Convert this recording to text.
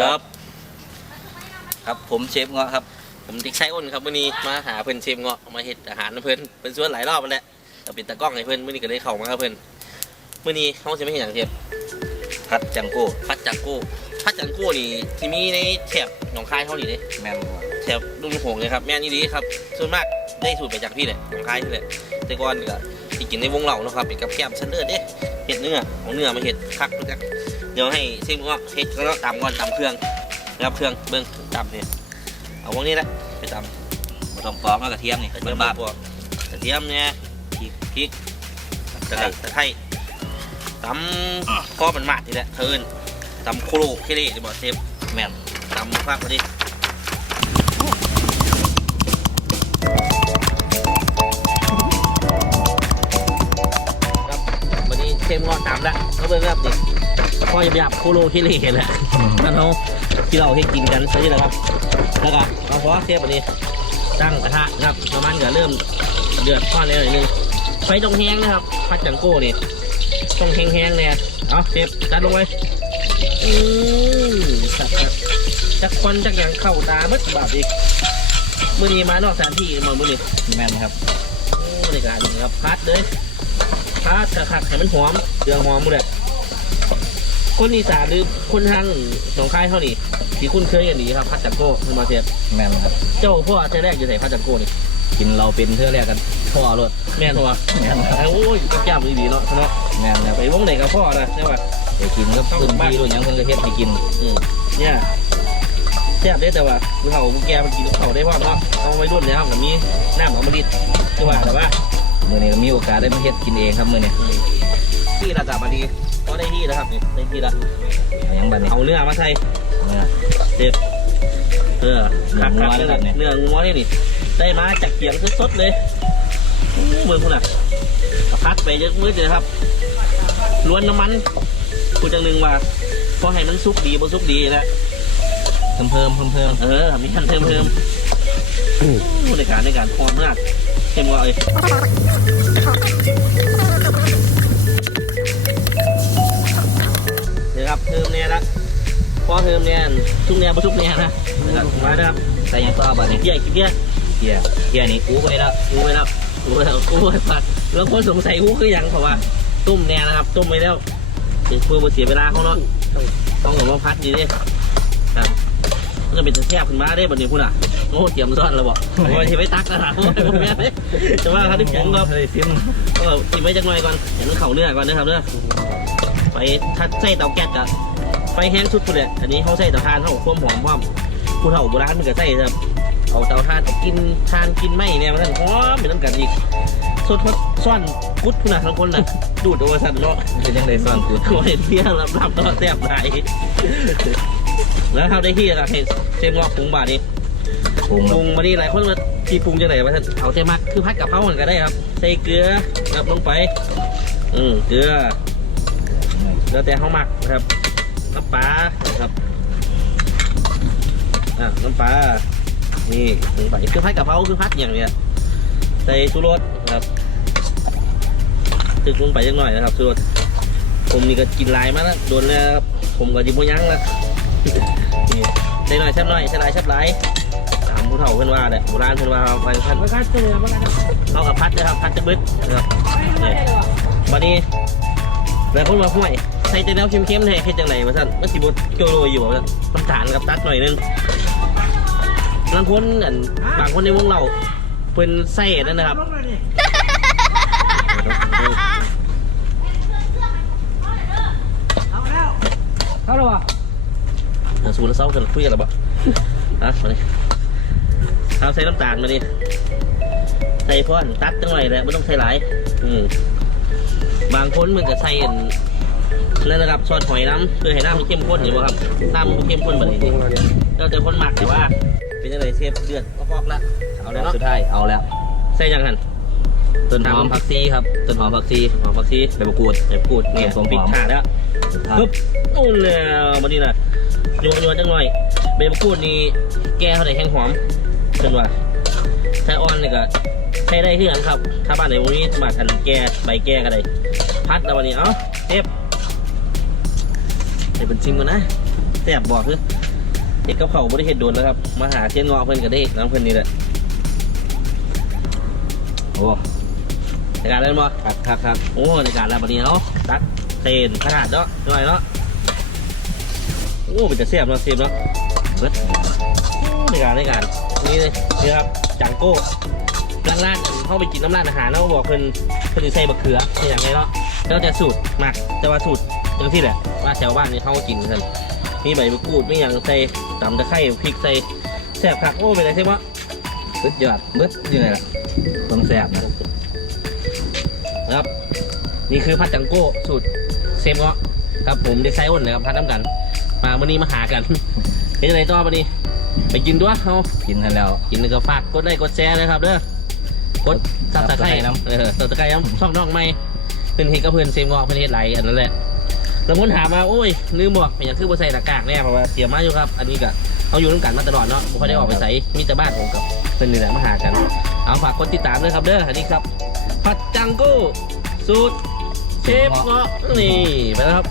ครับ ครับผมเชฟเงาะครับ ผมติ๊กไส้อ้นครับมื่อนี้มาหาเพื่อนเชฟเงาะมาเฮ็ดอาหารนะเพื่อนเป็นส่วนหลายรอบมาแล้วแต่เป็นตากล้องให้เพื่อนมื่อนี้ก็ได้เข้ามาครับเพื่อนมื่อนี้เขาจะไม่เห็นอย่างเชฟพัดจังโก้พัดจังโก้พัดจังโก้นี่ที่มีในแถบหนองคายเท่านี้เลยแม่นบ่แถบลุงหงเลยครับแม่นี่ดีครับ ส่วนมากได้สูตรมาจากพี่แหละหนองคายนี่แหละแต่ก่อนก็ที่กินในวงเหล่าเนาะครับเป็นกับแก้มชั้นเลือดเด้ เห็ดเนื้อเอาเนื้อมาเห็ดพักรู้จักเดี๋ยวให้เชฟเงาเฮ็ดก็ตำก่อนตำเครื่องนะครับเครื่องเบิ้องตำเนี่ยเอาพวกนี้แหละไปตำบ่ต้องปอกแล้วกระเทียมนี่กระเทียมบ้าพวกกระเทียมเนี่ยพริกพริกตะไคร้ตะไคร้ตำก็มันมาดนี่แหละเทินตำโคโลเคเล่จะบอเชฟแมนตำภาพพอดี เชฟงอตามละเขาเบิ่งครับนี่พ่อจะไปอาบโคโลเคเล่แหละนั่นเขาที่เราให้กินกันซะนี่แหละครับ แล้วก็เอาพอเชฟวันนี้ ตั้งกระทะนะครับน้ำมันก็เริ่มเดือดข้อนแล้วหน่อยนึงไฟต้องแห้งนะครับ พัดจังโก้นี่ต้องแห้งๆเนี่ยเอาเชฟจัดลงไปอืมสับครับจักควันจักอย่างเข้าตาเบิดบาดอีกมื่อนี้มานอกสถานที่มามื่อนี้แม่นครับโอ้ในการนี่ครับพัดเลย พัดกระคักให้มันหอมเจือหอมหมดเลยคนอีสานหรือคนทางหนองคายเท่านี้ที่คุ้นเคยกันดีครับพัดจังโก้ขึ้นมาเชฟแม่นครับ เจ้าพ่อเจ้าแรกอยู่ไหนพัดจังโก้นี่กินเราเป็นเทื่อแรกกันพ่อรถแม่นวะแม่นครับโอ้ยแก้มดีๆเนาะเนาะแม่นครับไปวงไหนกับพ่อนะใช่ป่ะไปกินกับพื้นที่ด้วยยังเพิ่นก็เฮ็ดให้กินอืเนี่ยแซ่บได้แต่ว่าลูกเขาแกมันกินเขาได้ว่าเนาะเอาไว้รุ่นแล้วกับมีน้ำของมะลิคือว่าแต่ว่า มื้อนี้ก็มีโอกาสได้มาเฮ็ดกินเองครับมื้อนี้อืมที่ระดับมะลิก็ได้ที่แล้วครับนี่ได้ที่ละเอาหยังบัดนี้เอาเนื้อมาใส่เนื้อ เด็ดเออคักเนื้คัอกงัวเลยนะครับเนี่ยเนื้องัวนี่นี่ได้มาจากเกียงสดๆเลยอู้เมืองคุณอะพัดไปเยอะมืดเลยครับล้วนน้ำมันคุณจังหนึ่งว่าพอให้มันสุกดีบ่สุกดีแล้วเพิ่มเพิ่มเพิ่มเพิ่มเออมีการเพิ่มเพิ่มในการในการพอมาก เข้มกว่าเลยเดี๋ยวครับเพิ่มเนี่ยละพอเพิ่มเนี่ยทุกเนี่ยบ่ทุกเนี่ยนะนะครับมาเด้อครับใส่หยังต่อบัดนี้เกี่ยกินเกี่ยเกียร์เกียร์นี่อู้ไว้แล้วรู้ไว้แล้วรู้ไว้แล้วรู้ไว้ปัดแล้วคนสงสัยอู้คือหยังเพราะว่าต้มเนี่ยนะครับต้มไว้แล้วเดี๋ยวเพื่อมาเสียเวลาเขาเนาะต้องต้องหลงมาพัดดีดิครับมันจะเป็นแคบขึ้นมาได้บัดนี้คุณอะโอ้เตรียมซ่อนแล้วบอกโอ้ยที่ไม่ตักนะครับโอ้ยผมแม่เลยจะว่าเขาที่ผมก็เฮ้ยซิมก็กินไว้จักหน่อยก่อนอย่าต้องเข่าเนื้อก่อนนะครับเนื้อไปถ้าใส่เตาแก๊สกับไฟแห้งสุดไปเลยอันนี้เขาใส่เตาถ่านเขาความหอมความผู้เฒ่าโบราณมันก็ใส่ครับเอาเตาถ่านกินทานกินไม่เนี่ยมันหอมเป็นน้ำกันอีกสดทดซ่อนกุดคุณน่ะทั้งคนน่ะดูดโอสันเนาะเป็นยังไงซ่อนกูเขาเห็นเพี้ยรับรับเนาะแซ่บหลายแล้วเขาได้ที่ละเห็นเชฟงอกปรุงบาทนี้ ปรุงปรุงมาดีหลายคนมาที่ปรุงจังไหนวะท่านเอาแต่มักคือพัดกับเขาเหมือนกันได้ครับ ใส่เกลือครับลงไป อืมเกลือแล้วแต่เขาหมักนะครับ น้ำปลาครับอะน้ำปลานี่ลงไปคือพัดกับเขาคือพัดอย่างเนี้ยใส่ชูรสครับตึกลงไปจังหน่อยนะครับชูรสผมนี่ก็กินลายมาแล้วโดนแล้วครับผมก็จิบยั้งแล้วนี่ใส่หน่อยแซ่บหน่อยใส่ลายแซ่บลาย ผู้เฒ่าเพื่อนว่าแหละโบราณเพื่อนว่าไปพัดเข้ากับพัดนะครับพัดจะบึดนะครับนี่บัดนี้แล้วคนมาห่วยใส่แต่แนวเข้มๆให้เฮ็ดจังไหนวะท่านมันสิบดโจโรอยู่บ่ท่านมันฐานกับตัดหน่อยนึงบางคนอันบางคนในวงเราเพิ่นใส่นั่นนะครับเข้าแล้ววะเอาสูตรแล้วเศร้ากันคุยกันแล้วบ่อะมาดิ เอาใส่น้ำตาลมาดิใส่พอนตัดจังหน่อยแหละไม่ต้องใส่หลาย อืมบางคนมันก็ใส่อันนั่นนะครับซอสหอยน้ำคือให้น้ำมันเข้มข้นอยู่บ่ครับน้ำมันเข้มข้นแบบนี้เราจะคนหมักแต่ว่า เป็นยังไงเชฟเดือดก็ฟอกละเอาเลยเนาะสุดท้ายเอาแล้วใส่ยังหันต้นหอมผักชีครับต้นหอมผักชีหอมผักชีใบมะกรูดใส่กูดเนี่ยส้มหอมปิดขาแล้วครับปึ๊บนู่นแล้วมาดีนะโยนโยนจังหน่อยใบมะกรูดนี่แก้เขาได้แห้งหอม เช่นว่าถ้าอ่อนนี่ก็ใช้ได้ที่กันครับ ถ้าบ้านไหนวันนี้มาทันแก้ใบแก้ก็ได้พัดแล้ววันนี้เอ้าเทปให้เป็นชิมกันนะแซ่บบอกคือเห็ดกับเขาไม่ได้เห็ดโดนแล้วครับมาหาเส้นงอเพื่อนกับเด็กน้ำเพื่อนนี่แหละโอ้ในการเล่นบ่ครับครับครับโอ้ในการแล้วบัดนี้เนาะตักเซนขนาดเนาะหน่อยเนาะโอ้เป็นจะเสียบเนาะเสียบเนาะ เบิดในการในการนี่เลยนี่ครับจังโก้ร้านร้านเข้าไปกินน้ำร้านอาหารเนาะบอกเพิ่นเพิ่นใส่บะเขือนี่อย่างไรเนาะแล้วจะสูตรหมักแต่ว่าสูตรจังที่แหละว่าแถวบ้านนี่เขาก็กินกันมีใบมะกรูดมีอย่างใส่ตำตะไคร้พริกใส่แซ่บคักโอ้เป็นไรใช่ไหมสุดยอดเบิดอยู่ไหนล่ะต้องแซ่บนะนะครับ นี่คือพัดจังโก้สูตรเซมเงาะครับผมได้ไซอ้นนะครับพัดน้ำกัน มาวันนี้มาหากัน เป็นอะไรต่อวันนี้ไปกินด้วยเขากินทันแล้ว กินก็ฝากกดไลค์กดแชร์นะครับเด้อกดซับสไครต์น้ำเออซับสไครต์น้ำช่องน้องไม่เพื่อนเฮ็ดก็เพื่อนเซมเงาะเพื่อนเฮ็ดไหลอันนั้นแหละแล้วคนถามมาโอ้ยลืมบอกเป็นอย่างคือบ่ใส่หน้ากากแน่เพราะว่าเสียมาอยู่ครับ อันนี้ก็เอาอยู่ร่วมกันมาตลอดเนาะบ่ค่อยได้ออกไปใส่มีแต่บ้านผมกับเพื่อนนี่แหละมาหากัน เอาฝากกดติดตามด้วยครับเด้ออันนี้ครับผัดจังโก้สูตรเชฟเงาะนี่ไปแล้วครับ